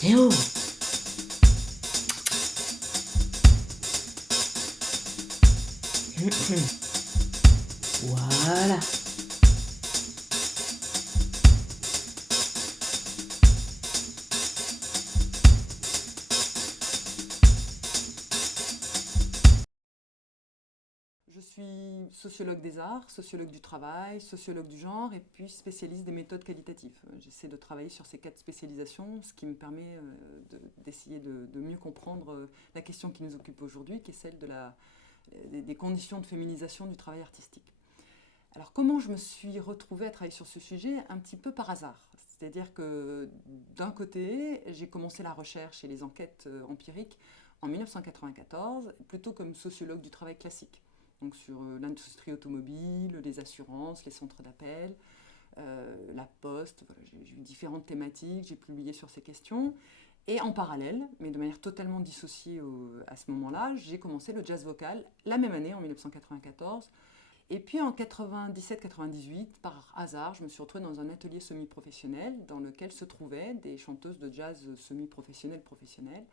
Eh oh! Voilà. Je suis sociologue des arts, sociologue du travail, sociologue du genre et puis spécialiste des méthodes qualitatives. J'essaie de travailler sur ces 4 spécialisations, ce qui me permet d'essayer de mieux comprendre la question qui nous occupe aujourd'hui, qui est celle des conditions de féminisation du travail artistique. Alors comment je me suis retrouvée à travailler sur ce sujet? Un petit peu par hasard. C'est-à-dire que d'un côté, j'ai commencé la recherche et les enquêtes empiriques en 1994, plutôt comme sociologue du travail classique. Donc sur l'industrie automobile, les assurances, les centres d'appel, la poste. Voilà, j'ai eu différentes thématiques, j'ai publié sur ces questions. Et en parallèle, mais de manière totalement dissociée à ce moment-là, j'ai commencé le jazz vocal la même année, en 1994. Et puis en 97-98, par hasard, je me suis retrouvée dans un atelier semi-professionnel dans lequel se trouvaient des chanteuses de jazz semi-professionnelles, professionnelles.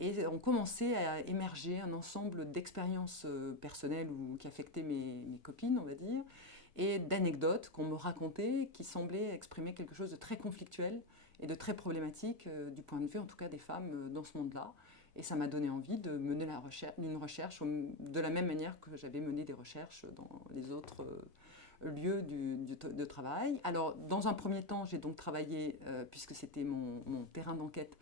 Et on commençait à émerger un ensemble d'expériences personnelles ou qui affectaient mes copines, on va dire, et d'anecdotes qu'on me racontait qui semblaient exprimer quelque chose de très conflictuel et de très problématique du point de vue en tout cas des femmes dans ce monde-là. Et ça m'a donné envie de mener une recherche de la même manière que j'avais mené des recherches dans les autres lieux de travail. Alors, dans un premier temps, j'ai donc travaillé, puisque c'était mon terrain d'enquête,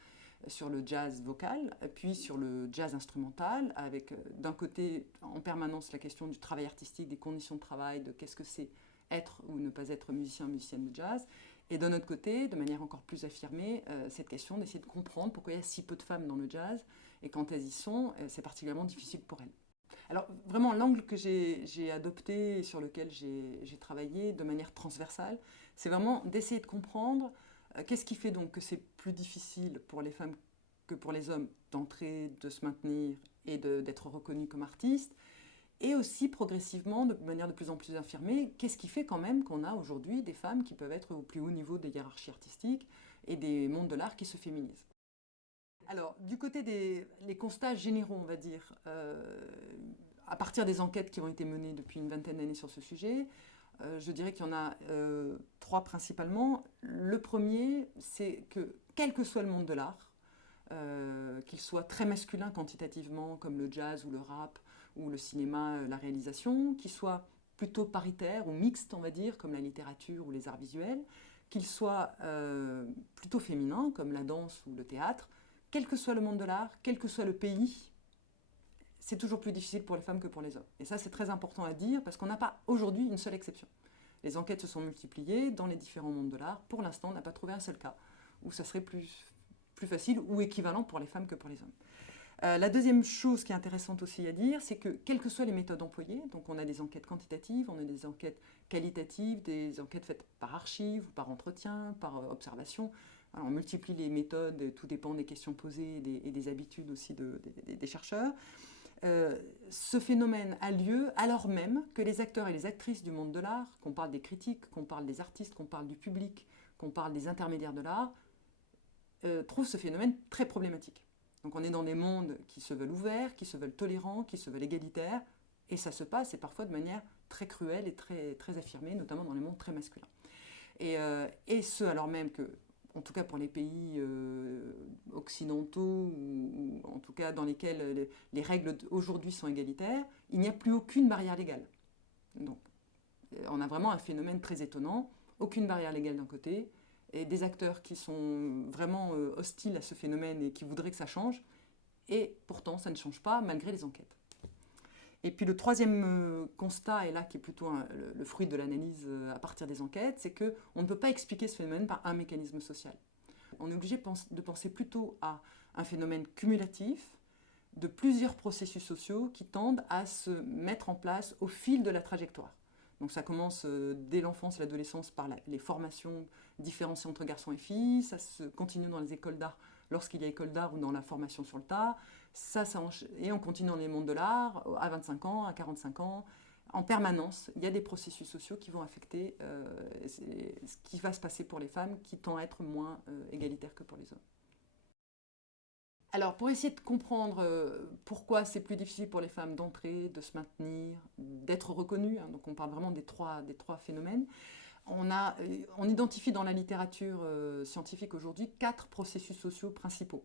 sur le jazz vocal, puis sur le jazz instrumental, avec d'un côté en permanence la question du travail artistique, des conditions de travail, de qu'est-ce que c'est être ou ne pas être musicien, musicienne de jazz, et d'un autre côté, de manière encore plus affirmée, cette question d'essayer de comprendre pourquoi il y a si peu de femmes dans le jazz, et quand elles y sont, c'est particulièrement difficile pour elles. Alors vraiment, l'angle que j'ai adopté et sur lequel j'ai travaillé de manière transversale, c'est vraiment d'essayer de comprendre qu'est-ce qui fait donc que c'est plus difficile pour les femmes que pour les hommes d'entrer, de se maintenir et d'être reconnus comme artistes, et aussi progressivement, de manière de plus en plus affirmée, qu'est-ce qui fait quand même qu'on a aujourd'hui des femmes qui peuvent être au plus haut niveau des hiérarchies artistiques et des mondes de l'art qui se féminisent. Alors, du côté des les constats généraux, on va dire, à partir des enquêtes qui ont été menées depuis une vingtaine d'années sur ce sujet, je dirais qu'il y en a 3 principalement. Le premier, c'est que quel que soit le monde de l'art, qu'il soit très masculin quantitativement, comme le jazz ou le rap, ou le cinéma, la réalisation, qu'il soit plutôt paritaire ou mixte, on va dire, comme la littérature ou les arts visuels, qu'il soit plutôt féminin, comme la danse ou le théâtre, quel que soit le monde de l'art, quel que soit le pays, c'est toujours plus difficile pour les femmes que pour les hommes. Et ça, c'est très important à dire parce qu'on n'a pas aujourd'hui une seule exception. Les enquêtes se sont multipliées dans les différents mondes de l'art. Pour l'instant, on n'a pas trouvé un seul cas où ça serait plus facile ou équivalent pour les femmes que pour les hommes. La deuxième chose qui est intéressante aussi à dire, c'est que quelles que soient les méthodes employées, donc on a des enquêtes quantitatives, on a des enquêtes qualitatives, des enquêtes faites par archives, par entretien, par observation. Alors on multiplie les méthodes, tout dépend des questions posées et des habitudes aussi des chercheurs. Ce phénomène a lieu alors même que les acteurs et les actrices du monde de l'art, qu'on parle des critiques, qu'on parle des artistes, qu'on parle du public, qu'on parle des intermédiaires de l'art, trouvent ce phénomène très problématique. Donc on est dans des mondes qui se veulent ouverts, qui se veulent tolérants, qui se veulent égalitaires, et ça se passe, et parfois de manière très cruelle et très affirmée, notamment dans les mondes très masculins. Et ce, alors même que, en tout cas pour les pays occidentaux, ou en tout cas dans lesquels les règles aujourd'hui sont égalitaires, il n'y a plus aucune barrière légale. Donc on a vraiment un phénomène très étonnant, aucune barrière légale d'un côté, et des acteurs qui sont vraiment hostiles à ce phénomène et qui voudraient que ça change, et pourtant ça ne change pas malgré les enquêtes. Et puis le troisième constat, et là qui est plutôt le fruit de l'analyse à partir des enquêtes, c'est qu'on ne peut pas expliquer ce phénomène par un mécanisme social. On est obligé de penser plutôt à un phénomène cumulatif de plusieurs processus sociaux qui tendent à se mettre en place au fil de la trajectoire. Donc ça commence dès l'enfance et l'adolescence par les formations différenciées entre garçons et filles, ça se continue dans les écoles d'art lorsqu'il y a école d'art ou dans la formation sur le tas, et on continue dans les mondes de l'art à 25 ans, à 45 ans. En permanence, il y a des processus sociaux qui vont affecter ce qui va se passer pour les femmes qui tend à être moins égalitaires que pour les hommes. Alors, pour essayer de comprendre pourquoi c'est plus difficile pour les femmes d'entrer, de se maintenir, d'être reconnues, hein, donc on parle vraiment des trois phénomènes, on identifie dans la littérature scientifique aujourd'hui 4 processus sociaux principaux.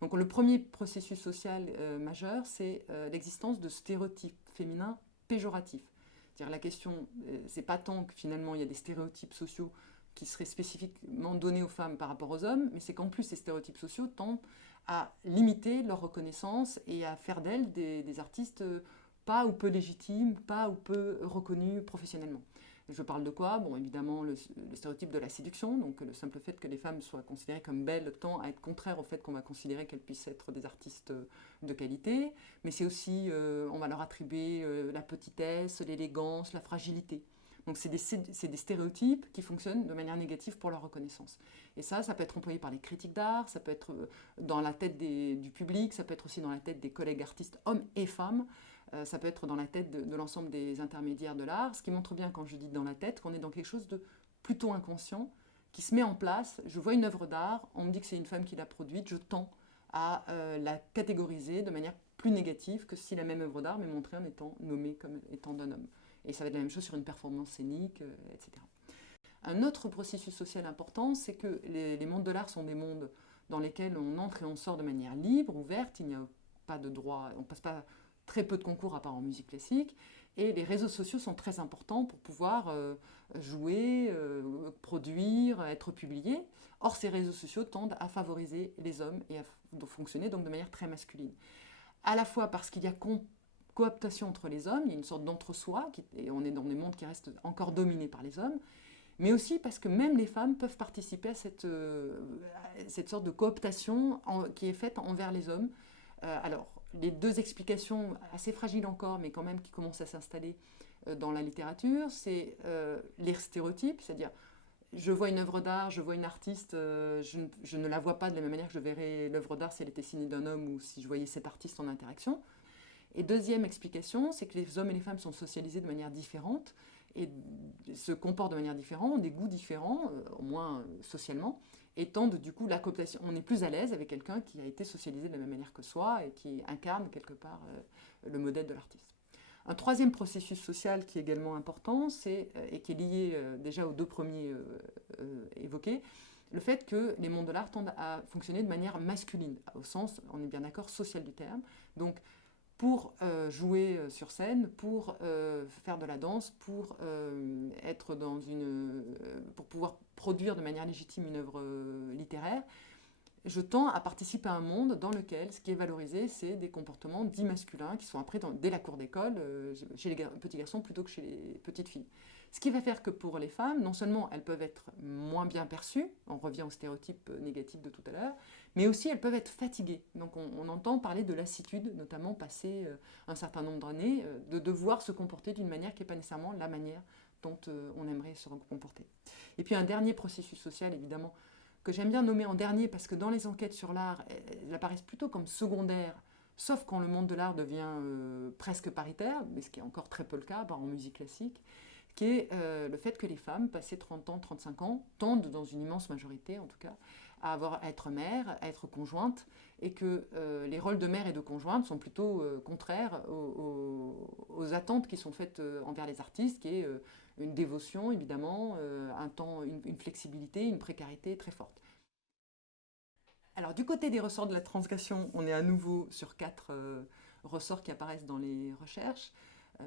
Donc le premier processus social majeur, c'est l'existence de stéréotypes féminins péjoratifs. C'est-à-dire la question, c'est pas tant que finalement il y a des stéréotypes sociaux qui seraient spécifiquement donnés aux femmes par rapport aux hommes, mais c'est qu'en plus ces stéréotypes sociaux tendent à limiter leur reconnaissance et à faire d'elles des artistes pas ou peu légitimes, pas ou peu reconnus professionnellement. Je parle de quoi? Bon, évidemment, le stéréotype de la séduction, donc le simple fait que les femmes soient considérées comme belles tend à être contraire au fait qu'on va considérer qu'elles puissent être des artistes de qualité, mais c'est aussi, on va leur attribuer la petitesse, l'élégance, la fragilité. Donc c'est des stéréotypes qui fonctionnent de manière négative pour leur reconnaissance. Et ça peut être employé par les critiques d'art, ça peut être dans la tête du public, ça peut être aussi dans la tête des collègues artistes, hommes et femmes, ça peut être dans la tête de l'ensemble des intermédiaires de l'art, ce qui montre bien, quand je dis dans la tête, qu'on est dans quelque chose de plutôt inconscient, qui se met en place. Je vois une œuvre d'art, on me dit que c'est une femme qui l'a produite, je tends à la catégoriser de manière plus négative que si la même œuvre d'art m'est montrée en étant nommée comme étant d'un homme. Et ça va être la même chose sur une performance scénique, etc. Un autre processus social important, c'est que les mondes de l'art sont des mondes dans lesquels on entre et on sort de manière libre, ouverte, il n'y a pas de droit, on ne passe pas très peu de concours à part en musique classique, et les réseaux sociaux sont très importants pour pouvoir jouer, produire, être publiés. Or, ces réseaux sociaux tendent à favoriser les hommes et à fonctionner donc de manière très masculine. À la fois parce qu'il y a cooptation entre les hommes, il y a une sorte d'entre-soi, et on est dans des mondes qui restent encore dominés par les hommes, mais aussi parce que même les femmes peuvent participer à cette sorte de cooptation qui est faite envers les hommes. Alors, les deux explications assez fragiles encore, mais quand même qui commencent à s'installer dans la littérature, c'est les stéréotypes, c'est-à-dire je vois une œuvre d'art, je vois une artiste, je ne la vois pas de la même manière que je verrais l'œuvre d'art si elle était signée d'un homme ou si je voyais cet artiste en interaction. Et deuxième explication, c'est que les hommes et les femmes sont socialisés de manière différente et se comportent de manière différente, ont des goûts différents, au moins socialement, et tendent du coup la cooptation. On est plus à l'aise avec quelqu'un qui a été socialisé de la même manière que soi et qui incarne quelque part le modèle de l'artiste. Un troisième processus social qui est également important, et qui est lié déjà aux deux premiers évoqués, le fait que les mondes de l'art tendent à fonctionner de manière masculine, au sens, on est bien d'accord, social du terme. Donc, pour jouer sur scène, pour faire de la danse, pour pour pouvoir produire de manière légitime une œuvre littéraire, je tends à participer à un monde dans lequel ce qui est valorisé, c'est des comportements dits masculins qui sont appris dès la cour d'école, chez les petits garçons plutôt que chez les petites filles. Ce qui va faire que pour les femmes, non seulement elles peuvent être moins bien perçues, on revient au stéréotype négatif de tout à l'heure, mais aussi elles peuvent être fatiguées. Donc on entend parler de lassitude, notamment passé un certain nombre d'années, de devoir se comporter d'une manière qui n'est pas nécessairement la manière dont on aimerait se comporter. Et puis un dernier processus social, évidemment, que j'aime bien nommer en dernier parce que dans les enquêtes sur l'art, elles apparaissent plutôt comme secondaires, sauf quand le monde de l'art devient presque paritaire, mais ce qui est encore très peu le cas, par en musique classique, qui est le fait que les femmes, passées 30 ans, 35 ans, tendent, dans une immense majorité en tout cas, à être mère, à être conjointe, et que les rôles de mère et de conjointe sont plutôt contraires aux attentes qui sont faites envers les artistes, qui est une dévotion évidemment, un temps, une flexibilité, une précarité très forte. Alors du côté des ressorts de la transgression, on est à nouveau sur 4 ressorts qui apparaissent dans les recherches,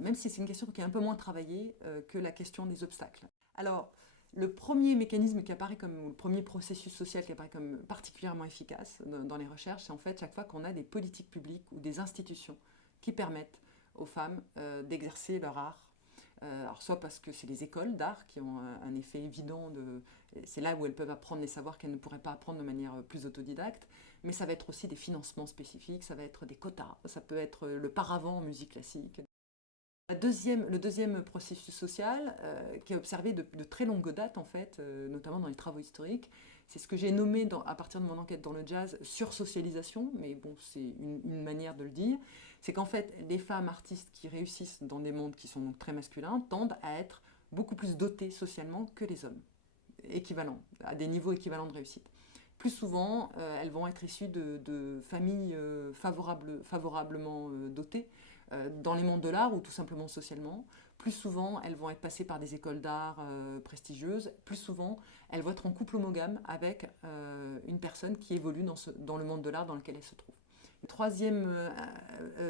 même si c'est une question qui est un peu moins travaillée que la question des obstacles. Alors, le premier mécanisme qui apparaît comme, le premier processus social qui apparaît comme particulièrement efficace dans les recherches, c'est en fait chaque fois qu'on a des politiques publiques ou des institutions qui permettent aux femmes d'exercer leur art. Alors soit parce que c'est les écoles d'art qui ont un effet évident, c'est là où elles peuvent apprendre les savoirs qu'elles ne pourraient pas apprendre de manière plus autodidacte, mais ça va être aussi des financements spécifiques, ça va être des quotas, ça peut être le paravent en musique classique. Le deuxième processus social, qui est observé de très longue date, en fait, notamment dans les travaux historiques, c'est ce que j'ai nommé à partir de mon enquête dans le jazz sursocialisation, mais bon, c'est une manière de le dire. C'est qu'en fait, les femmes artistes qui réussissent dans des mondes qui sont donc très masculins tendent à être beaucoup plus dotées socialement que les hommes, équivalents, à des niveaux équivalents de réussite. plus souvent, elles vont être issues de familles favorablement dotées, dans les mondes de l'art ou tout simplement socialement. Plus souvent, elles vont être passées par des écoles d'art prestigieuses. Plus souvent, elles vont être en couple homogame avec une personne qui évolue dans le monde de l'art dans lequel elle se trouve. Le troisième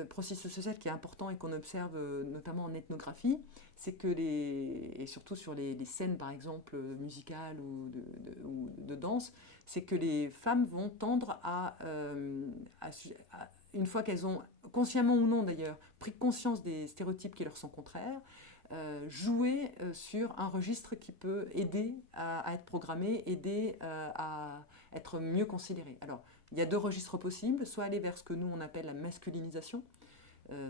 processus social qui est important et qu'on observe notamment en ethnographie, c'est que et surtout sur les scènes par exemple musicales ou de danse, c'est que les femmes vont tendre une fois qu'elles ont, consciemment ou non d'ailleurs, pris conscience des stéréotypes qui leur sont contraires, jouer sur un registre qui peut aider à être programmé, aider à être mieux considéré. Alors, il y a deux registres possibles, soit aller vers ce que nous on appelle la masculinisation,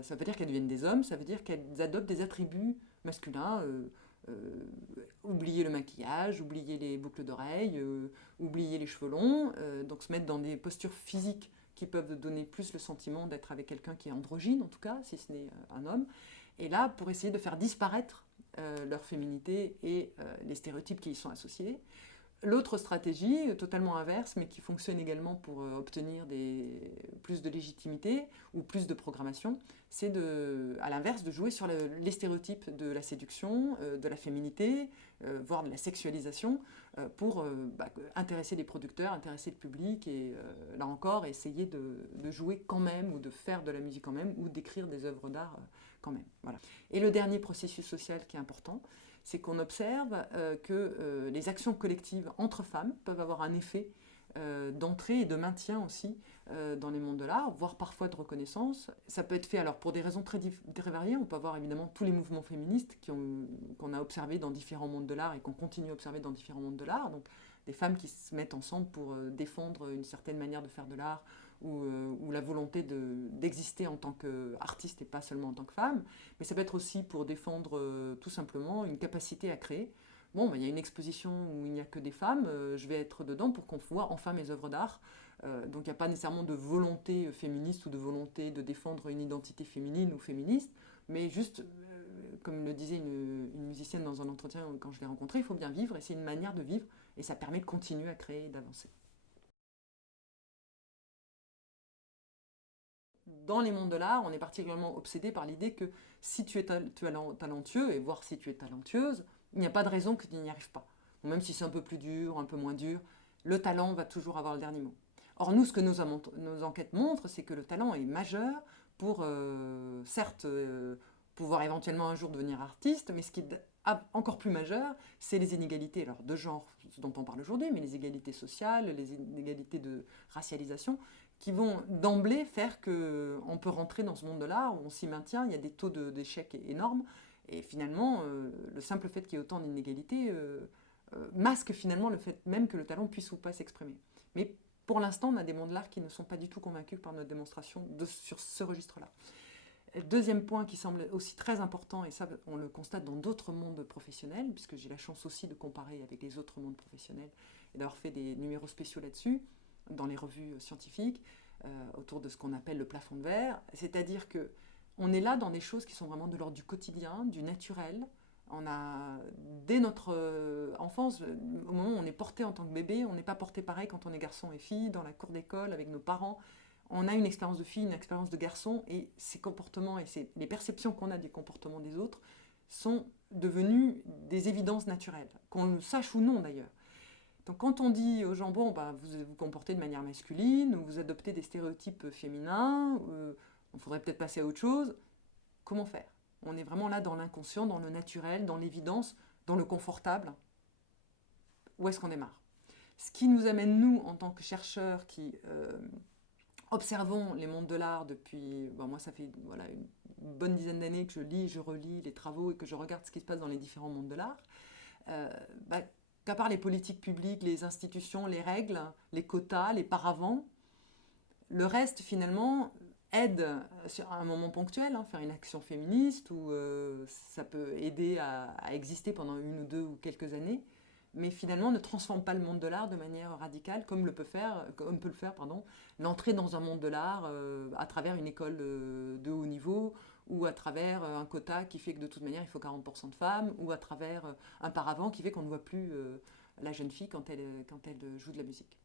ça veut dire qu'elles deviennent des hommes, ça veut dire qu'elles adoptent des attributs masculins, oublier le maquillage, oublier les boucles d'oreilles, oublier les cheveux longs, donc se mettre dans des postures physiques qui peuvent donner plus le sentiment d'être avec quelqu'un qui est androgyne, en tout cas, si ce n'est un homme. Et là, pour essayer de faire disparaître leur féminité et les stéréotypes qui y sont associés. L'autre stratégie, totalement inverse, mais qui fonctionne également pour obtenir plus de légitimité ou plus de programmation, c'est à l'inverse de jouer sur les stéréotypes de la séduction, de la féminité, voire de la sexualisation, pour intéresser les producteurs, intéresser le public, et là encore, essayer de jouer quand même, ou de faire de la musique quand même, ou d'écrire des œuvres d'art quand même. Voilà. Et le dernier processus social qui est important, c'est qu'on observe que les actions collectives entre femmes peuvent avoir un effet d'entrée et de maintien aussi dans les mondes de l'art, voire parfois de reconnaissance. Ça peut être fait alors pour des raisons très variées. On peut avoir évidemment tous les mouvements féministes qu'on a observés dans différents mondes de l'art et qu'on continue à observer dans différents mondes de l'art. Donc des femmes qui se mettent ensemble pour défendre une certaine manière de faire de l'art, ou la volonté d'exister en tant qu'artiste et pas seulement en tant que femme, mais ça peut être aussi pour défendre tout simplement une capacité à créer. Bon, il y a une exposition où il n'y a que des femmes, je vais être dedans pour qu'on voit enfin mes œuvres d'art. Donc il n'y a pas nécessairement de volonté féministe ou de volonté de défendre une identité féminine ou féministe, mais juste, comme le disait une musicienne dans un entretien quand je l'ai rencontrée, il faut bien vivre, et c'est une manière de vivre, et ça permet de continuer à créer et d'avancer. Dans les mondes de l'art, on est particulièrement obsédé par l'idée que si tu es talentueux, et voir si tu es talentueuse, il n'y a pas de raison que tu n'y arrives pas. Même si c'est un peu plus dur, un peu moins dur, le talent va toujours avoir le dernier mot. Or, nous, ce que nos enquêtes montrent, c'est que le talent est majeur pour, certes, pouvoir éventuellement un jour devenir artiste, mais ce qui est encore plus majeur, c'est les inégalités, alors de genre, ce dont on parle aujourd'hui, mais les inégalités sociales, les inégalités de racialisation, qui vont d'emblée faire qu'on peut rentrer dans ce monde de l'art où on s'y maintient, il y a des taux d'échec énormes, et finalement, le simple fait qu'il y ait autant d'inégalités masque finalement le fait même que le talent puisse ou pas s'exprimer. Mais pour l'instant, on a des mondes de l'art qui ne sont pas du tout convaincus par notre démonstration sur ce registre-là. Deuxième point qui semble aussi très important, et ça on le constate dans d'autres mondes professionnels, puisque j'ai la chance aussi de comparer avec les autres mondes professionnels et d'avoir fait des numéros spéciaux là-dessus, dans les revues scientifiques, autour de ce qu'on appelle le plafond de verre, c'est-à-dire qu'on est là dans des choses qui sont vraiment de l'ordre du quotidien, du naturel. On a, dès notre enfance, au moment où on est porté en tant que bébé, on n'est pas porté pareil quand on est garçon et fille, dans la cour d'école, avec nos parents. On a une expérience de fille, une expérience de garçon, et ces comportements et les perceptions qu'on a des comportements des autres sont devenus des évidences naturelles, qu'on le sache ou non d'ailleurs. Donc quand on dit aux gens, bon, vous vous comportez de manière masculine, ou vous adoptez des stéréotypes féminins, il faudrait peut-être passer à autre chose, comment faire ? On est vraiment là dans l'inconscient, dans le naturel, dans l'évidence, dans le confortable. Où est-ce qu'on démarre ? Ce qui nous amène, nous, en tant que chercheurs qui observons les mondes de l'art depuis... moi, ça fait une bonne dizaine d'années que je lis, je relis les travaux et que je regarde ce qui se passe dans les différents mondes de l'art. Qu'à part les politiques publiques, les institutions, les règles, les quotas, les paravents, le reste, finalement, aide à un moment ponctuel, faire une action féministe, ou ça peut aider à exister pendant une ou deux ou quelques années, mais finalement ne transforme pas le monde de l'art de manière radicale, comme peut le faire l'entrée dans un monde de l'art à travers une école de haut niveau, ou à travers un quota qui fait que de toute manière il faut 40% de femmes, ou à travers un paravent qui fait qu'on ne voit plus la jeune fille quand elle joue de la musique.